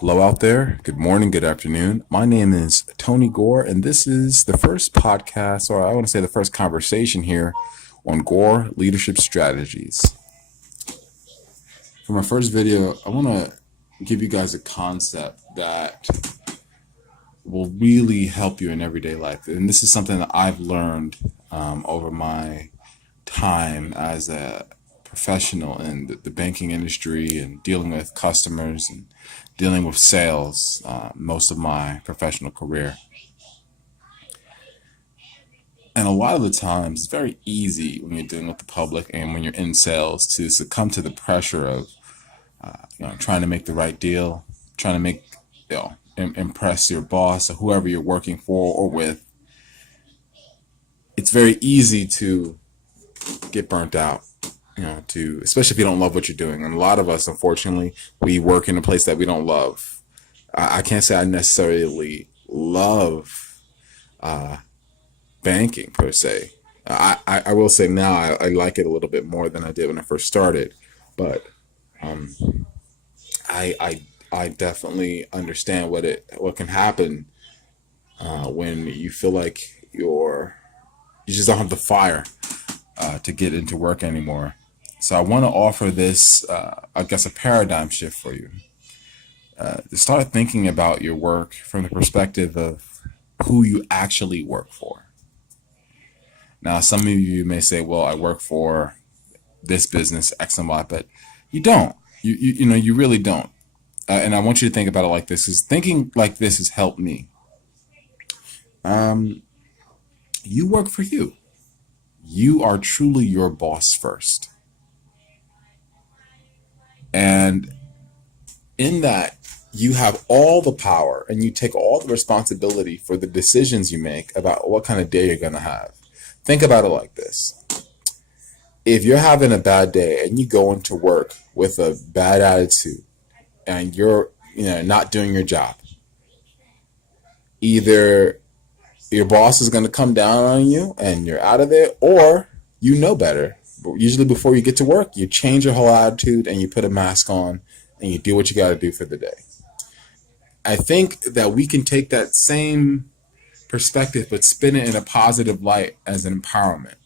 Hello out there. Good morning, good afternoon. My name is Tony Gore, and this is the first podcast, or I want to say the first conversation here on Gore leadership strategies. For my first video, I want to give you guys a concept that will really help you in everyday life. And this is something that I've learned over my time as a professional in the banking industry and dealing with customers and dealing with sales most of my professional career. And a lot of the times, it's very easy when you're dealing with the public and when you're in sales to succumb to the pressure of trying to make the right deal, trying to make impress your boss or whoever you're working for or with. It's very easy to get burnt out, especially if you don't love what you're doing. And a lot of us, unfortunately, we work in a place that we don't love. I can't say I necessarily love banking per se. I will say now I like it a little bit more than I did when I first started, but I definitely understand what can happen when you feel like you just don't have the fire to get into work anymore. So I want to offer this, I guess, a paradigm shift for you. To start thinking about your work from the perspective of who you actually work for. Now, some of you may say, well, I work for this business, X and Y, but you don't. You really don't. And I want you to think about it like this, because thinking like this has helped me. You work for you. You are truly your boss first. And in that, you have all the power and you take all the responsibility for the decisions you make about what kind of day you're going to have. Think about it like this. If you're having a bad day and you go into work with a bad attitude and you're not doing your job, either your boss is going to come down on you and you're out of there, or you know better. Usually before you get to work, you change your whole attitude and you put a mask on and you do what you got to do for the day. I think that we can take that same perspective but spin it in a positive light as an empowerment.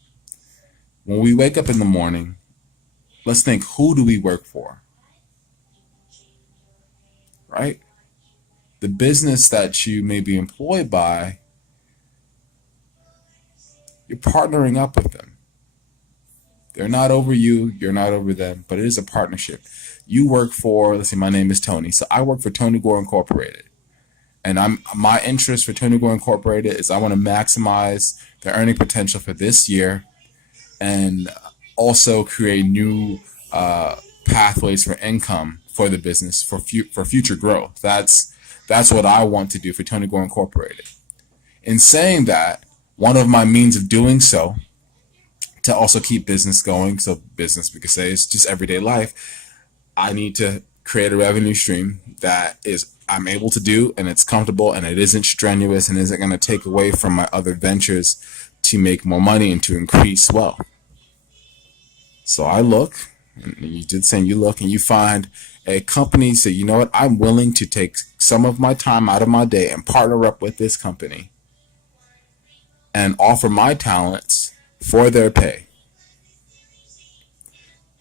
When we wake up in the morning, let's think, who do we work for? Right? The business that you may be employed by, you're partnering up with them. They're not over you, you're not over them, but it is a partnership. You work for, let's see, my name is Tony. So I work for Tony Gore Incorporated. And my interest for Tony Gore Incorporated is I want to maximize the earning potential for this year and also create new pathways for income for the business for future growth. That's what I want to do for Tony Gore Incorporated. In saying that, one of my means of doing so to also keep business going, so business, we could say, it's just everyday life, I need to create a revenue stream that I'm able to do and it's comfortable and it isn't strenuous and isn't going to take away from my other ventures to make more money and to increase wealth. So I look, and you did say you look and you find a company, say, you know what, I'm willing to take some of my time out of my day and partner up with this company and offer my talents for their pay.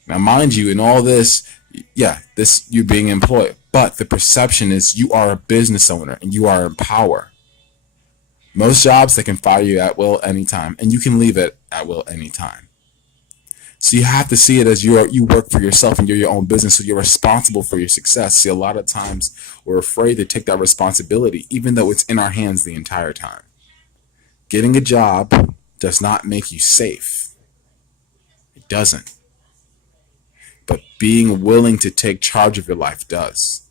Now, mind you, in all this, this you're being employed, but the perception is you are a business owner and you are in power. Most jobs, they can fire you at will anytime, and you can leave it at will anytime. So you have to see it as you work for yourself and you're your own business, so you're responsible for your success. See, a lot of times we're afraid to take that responsibility, even though it's in our hands the entire time. Getting a job does not make you safe. It doesn't. But being willing to take charge of your life does.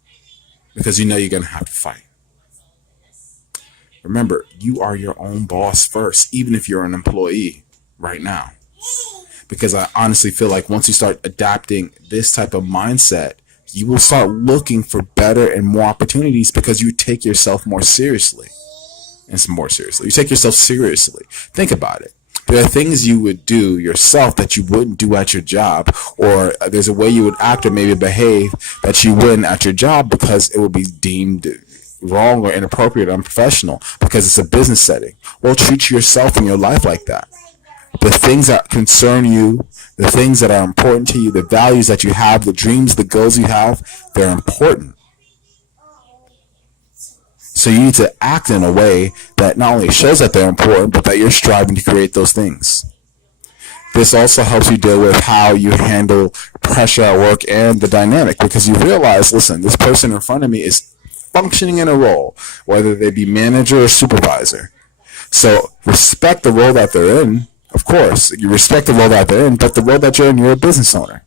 Because you know you're going to have to fight. Remember, you are your own boss first, even if you're an employee right now. Because I honestly feel like once you start adapting this type of mindset, you will start looking for better and more opportunities because you take yourself more seriously. You take yourself seriously. Think about it. There are things you would do yourself that you wouldn't do at your job, or there's a way you would act or maybe behave that you wouldn't at your job because it would be deemed wrong or inappropriate or unprofessional because it's a business setting. Well, treat yourself in your life like that. The things that concern you, the things that are important to you, the values that you have, the dreams, the goals you have, they're important. So you need to act in a way that not only shows that they're important, but that you're striving to create those things. This also helps you deal with how you handle pressure at work and the dynamic, because you realize, listen, this person in front of me is functioning in a role, whether they be manager or supervisor. So respect the role that they're in. Of course, you respect the role that they're in, but the role that you're in, you're a business owner.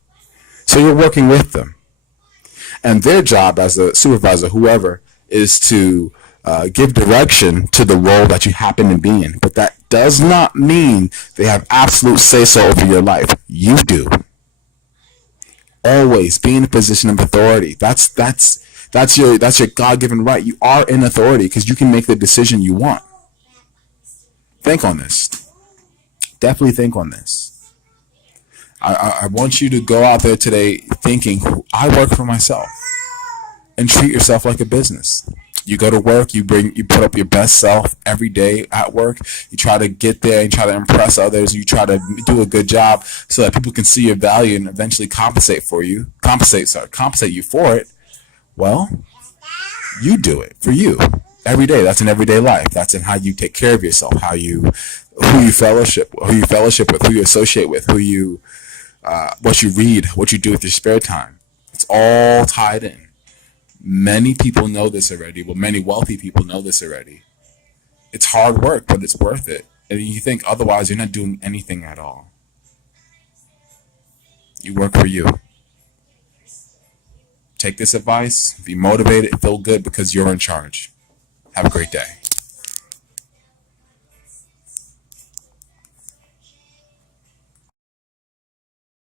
So you're working with them. And their job as a supervisor, whoever, is to give direction to the role that you happen to be in. But that does not mean they have absolute say-so over your life. You do. Always be in a position of authority. That's your God-given right. You are in authority because you can make the decision you want. Think on this. Definitely think on this. I want you to go out there today thinking, I work for myself, and treat yourself like a business. You go to work, you put up your best self every day at work. You try to get there and try to impress others. You try to do a good job so that people can see your value and eventually compensate you for it. Well, you do it for you every day. That's in everyday life. That's in how you take care of yourself, who you fellowship with, who you associate with, what you read, what you do with your spare time. It's all tied in. Many people know this already. Well, many wealthy people know this already. It's hard work, but it's worth it. And you think otherwise, you're not doing anything at all. You work for you. Take this advice, be motivated, feel good because you're in charge. Have a great day.